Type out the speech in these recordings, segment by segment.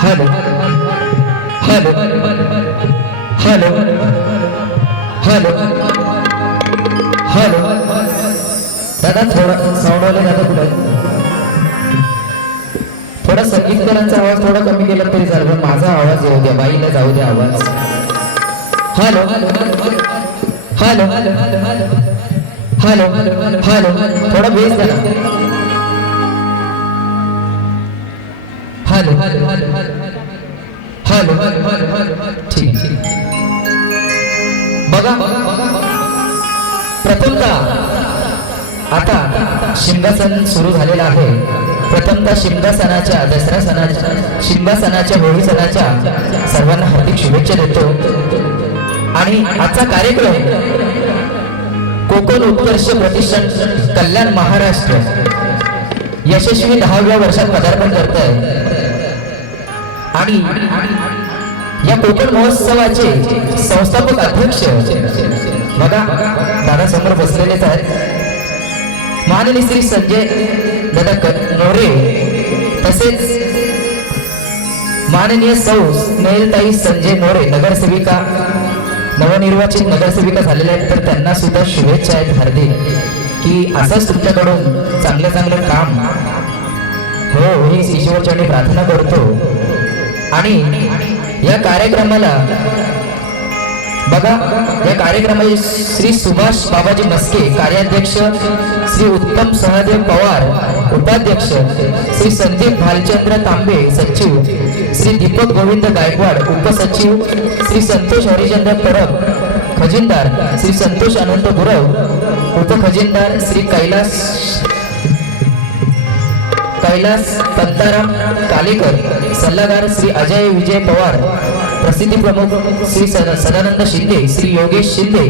Hello hello hello hello hello दादा थोडं साऊंडवाले दादा कुठे थोडा संगीतकारांचा आवाज थोडा कमी केला तरी चालेल पण माझा आवाज येऊ द्या बाईला जाऊ द्या आवाज हॅलो हॅलो हॅलो हॅलो थोडा बेस द्या हॅलो हॅलो ठीक बघा प्रथमतः आता शिमगासन सुरू झालेला आहे प्रथमतः शिमगासनाच्या दसरा सणाच्या शिमगासनाच्या होळी सणाच्या सर्वांना हार्दिक शुभेच्छा देतो आणि आजचा कार्यक्रम कोकण उत्कर्ष प्रतिष्ठान कल्याण महाराष्ट्र यशस्वी 10व्या वर्षात पदार्पण करत आहे आणि या कोकण महोत्सवाचे संस्थापक अध्यक्ष बघा दादा समोर बसलेलेच आहेत माननीय श्री संजय दादा नोरे तसेच माननीय सौ स्नेहलताई संजय नोरे नगरसेविका नवनिर्वाचित नगरसेविका झालेल्या आहेत तर त्यांना सुद्धा शुभेच्छा आहेत हार्दिक की असंच तुमच्याकडून चांगलं काम हो ही ईश्वरचरणी प्रार्थना करतो आणि या कार्यक्रमाला बघा या कार्यक्रमाचे श्री सुभाष बाबाजी मस्के कार्याध्यक्ष श्री उत्तम सहदेव पवार उपाध्यक्ष श्री संदीप भालचंद्र तांबे सचिव श्री दीपक गोविंद गायकवाड उपसचिव श्री संतोष हरिचंद्र परब खजिनदार श्री संतोष अनंत गुरव उपखजिनदार श्री कैलास पंताराम कालेकर सल्लागार श्री अजय विजय पवार प्रसिद्धी प्रमुख श्री सदानंद शिंदे श्री योगेश शिंदे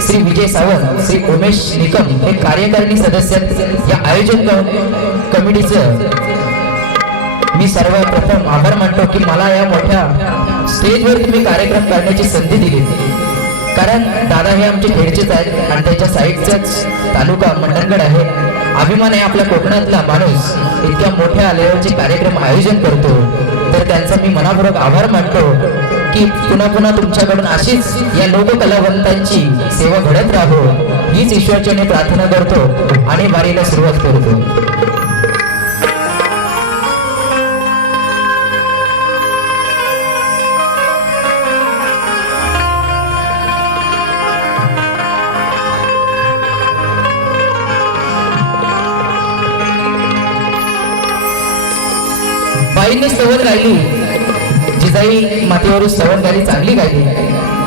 श्री विजय सावंत श्री उमेश निकम हे कार्यकारिणी सदस्य या आयोजन कमिटीचं मी सर्वप्रथम आभार मानतो की मला या मोठ्या स्टेजवर तुम्ही कार्यक्रम करण्याची संधी दिली कारण दादा हे आमचे खेडचेच आहेत आणि त्याच्या साईडचाच तालुका मंडणगड आहे अभिमान आहे आपल्या कोकणातला माणूस इतक्या मोठ्या लेवलचे कार्यक्रम आयोजन करतो तर त्यांचा मी मनापूर्वक आभार मानतो की पुन्हा तुमच्याकडून अशीच या लोककलावंतांची सेवा घडत राहो हीच ईश्वरचरणी प्रार्थना करतो आणि वारीला सुरुवात करतो बाईंनी स्तवन गायली जिजाई मातेवर स्तवन गायली चांगली गायली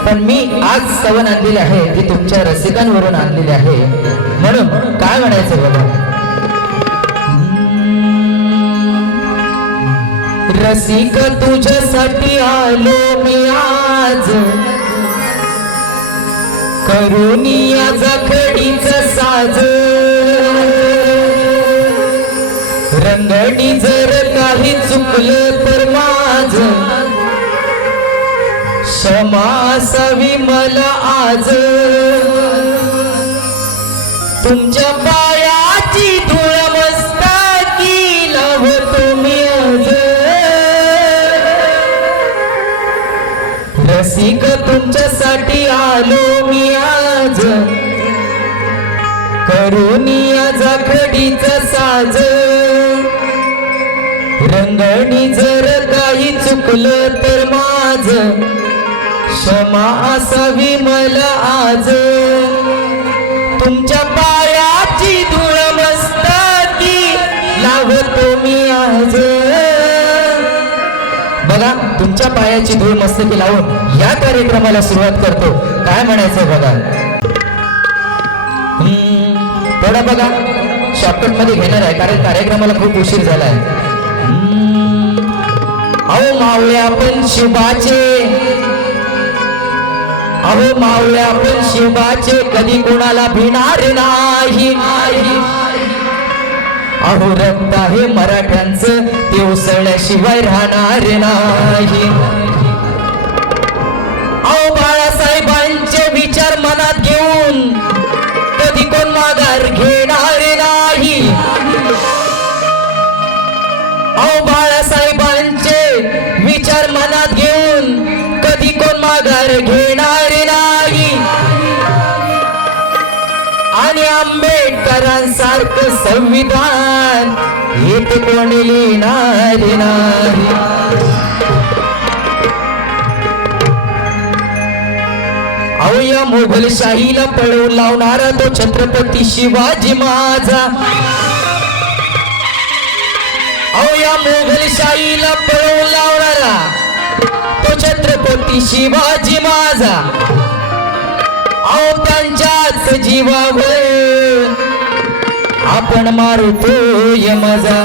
पण मी आज स्तवन आणलेले आहे ती तुमच्या रसिकांवरून आणलेली आहे म्हणून काय म्हणायचं बघा रसिक तुझ्यासाठी आलो मी आज करून या जखडीचा साज रंगडी जर काही चुकलं तर माझ क्षमा असावी मला आज तुमच्या पायाची धूळ मस्तकी लावतो मी आज रसिक तुमच्यासाठी आलो मी आज करून या जाखडीचा साज रंगणी जर काही चुकलं तर माझ क्षमा असावी मला आज तुमच्या पायाची धूळ मस्तकी लावतो मी आज बघा तुमच्या पायाची धूळ मस्तकी लावून या कार्यक्रमाला सुरुवात करतो काय म्हणायचं बघा थोडा बघा शॉर्टकट मध्ये घेणार आहे कारण कार्यक्रमाला खूप उशीर झाला आहे अहो मावळ्या पण शिवाचे अहो मावळ्या पण शिवाचे कधी कोणाला भिणार नाही अहो रक्त आहे मराठ्यांचं ते उसळल्याशिवाय राहणार नाही अहो बाळासाहेबांचे विचार मनात घेऊन कधी कोण माघार घेणार नाही अहो बाळासाहेबांचे इंग्रजांसारखं संविधान येत कोणी लिहिणार नाही. अहो या मोगलशाहीला पळवून लावणारा तो छत्रपती शिवाजी माझा. अहो या मोगलशाहीला पळवून लावणारा तो छत्रपती शिवाजी माझा. अहो त्यांच्याच जीवावर आपण मारतोय मजा.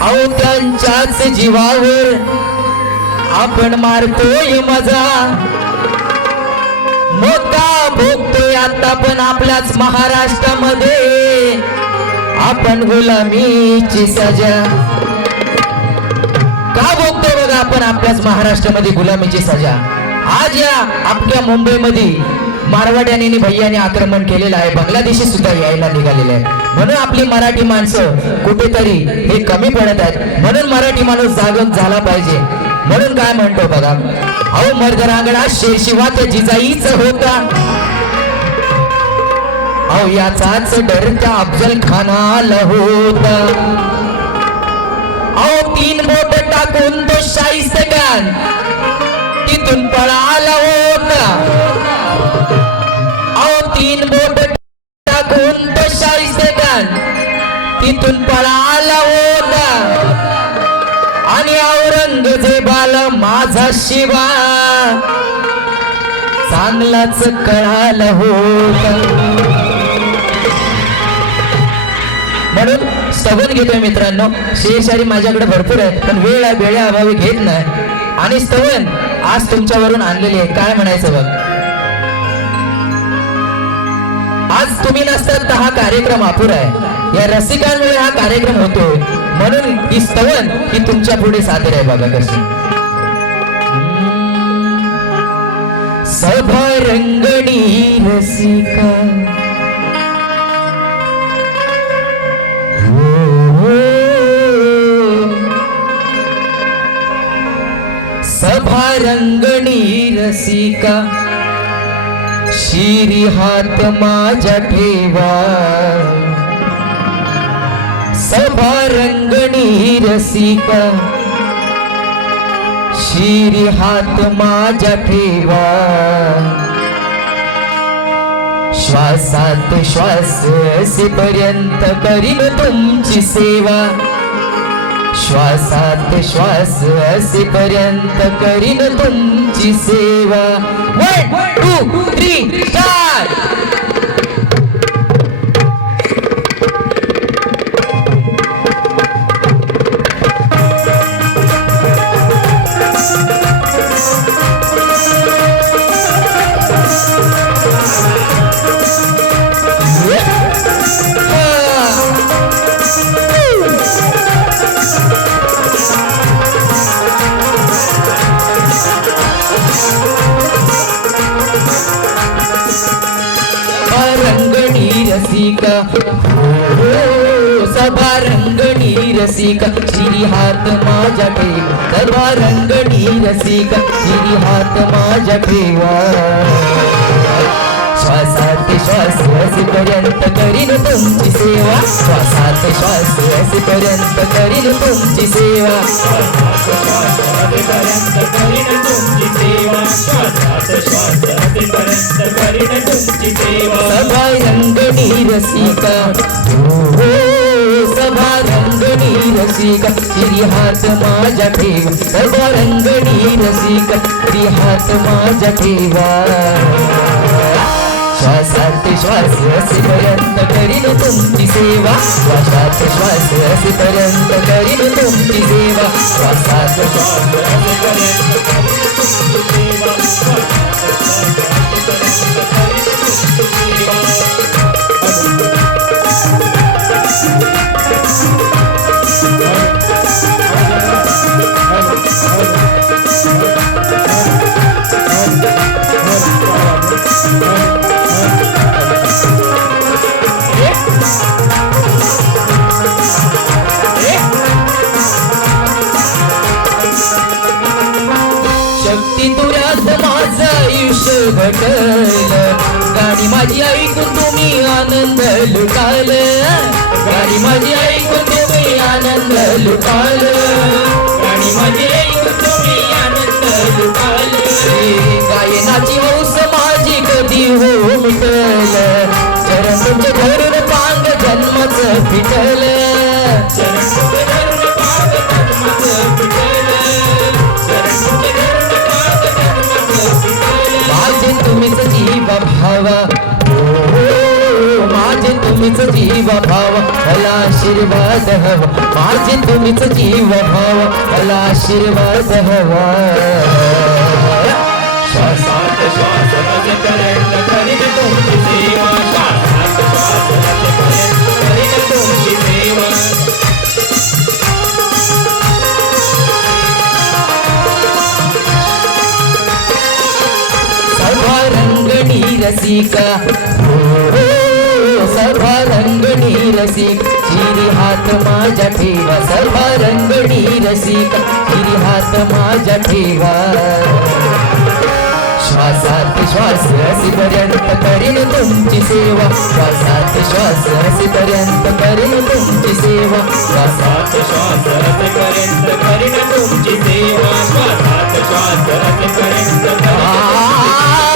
अहो त्यांच्याच जीवावर आपण मारतोय मजा. मोठा भोगतोय आता पण आपल्याच महाराष्ट्रामध्ये आपण गुलामीची सजा. का भोगतोय बघा आपण आपल्याच महाराष्ट्रामध्ये गुलामीची सजा. आज या आपल्या मुंबईमध्ये मारवाड्याने आणि भैयाने आक्रमण केलेलं आहे. बांगलादेशी सुद्धा यायला निघालेले आहे. म्हणून आपली मराठी माणसं कुठेतरी हे कमी पडत आहेत. म्हणून मराठी माणूस जागृत झाला पाहिजे. म्हणून काय म्हणतो बघा, अहो मर्दरांगडा शेरशिवा त्या जिजाईच होता. अहो याचाच डर त्या अफजल खानाला होता. अहो 3 बोट टाकून तो शाहिस्तेखान तिथून पळाला होता. अहो 3 बोट टाकून तो शाहिस्तेखान तिथून पळाला होता. आणि औरंगजेबाला माझा शिवा चांगलाच कळाला होता. म्हणून स्तवन घेतोय मित्रांनो. शेरशायरी माझ्याकडे भरपूर आहे पण वेळा अभावी घेत नाही. आणि स्तवन आज तुमच्यावरून आणलेली आहे. काय म्हणायचं बघ, आज तुम्ही नसतात तर हा कार्यक्रम अपुरा आहे. या रसिकांमुळे हा कार्यक्रम होतोय. म्हणून ही स्तवन ही तुमच्या पुढे सादर आहे बघा कशी. सभा रंगणी रसिका सभा रंगणी रसिका शिरी हात माझ्या ठेवा. सभा रंगणी रसिका शिरी हात माझ्या ठेवा. श्वासात श्वास असेपर्यंत करीन तुमची सेवा. श्वासात श्वास असेपर्यंत करीन तुमची सेवा. 1 2 3 स्टार्ट. रसिका सभा रंगणी रसिका शिरी हात माझ्या ठेवा. सभा रंगणी रसिका शिरी हात माझ्या ठेवा. श्वासात श्वास असेपर्यंत करीन तुमची सेवा. श्वासात श्वास असेपर्यंत करीन तुमची सेवा. सभा रंगणी रसिका सभा रंगणी रसिका शिरी हात माझ्या ठेवा. सभा रंगणी रसिका शिरी हात माझ्या ठेवा. श्वासात श्वास असेपर्यंत करीन तुमची सेवा. श्वासात श्वास असेपर्यंत करीन तुमची सेवा. श्वासात श्वास असेपर्यंत करीन तुमची सेवा. शक्ती तुझ्यात माझं आयुष्य घटलं. गाणी माझी ऐकून तुम्ही आनंद लुटाल गाणी माझी ऐकून तुम्ही आनंद लुटाल गाणी माझी ऐकून तुम्ही आनंद लुटाल गायनाची हौस माझी कधी हो मिटल चरण तुमचे धरून पांग जन्मच फिटल चरण तुझे धरून पाद जन्माचं पिटलं चरण तुझे धरून पाद जन्माचं पिटलं माझे तुम्हीच जीव भावा हो, माझे तुम्हीच जीव भावा मला आशीर्वाद हवा माझे तुम्हीच जीव भावा मला आशीर्वाद हवा श्वासात श्वास रसेपर्यंत करीन तुमची सेवा श्वासात श्वास रसेपर्यंत करीन तुमची सेवा सभा रंगणी रसिका हो, सभा रंगणी रसिक चिरी हात माझ्या ठेवा सभा रंगणी रसिका चिरी हात माझ्या ठेवा श्वासात श्वास असेपर्यंत करीन तुमची सेवा श्वासात श्वास असेपर्यंत करीन तुमची सेवा श्वासात श्वास रसेपर्यंत करीन तुमची सेवा श्वासात श्वास रसेपर्यंत करीन आ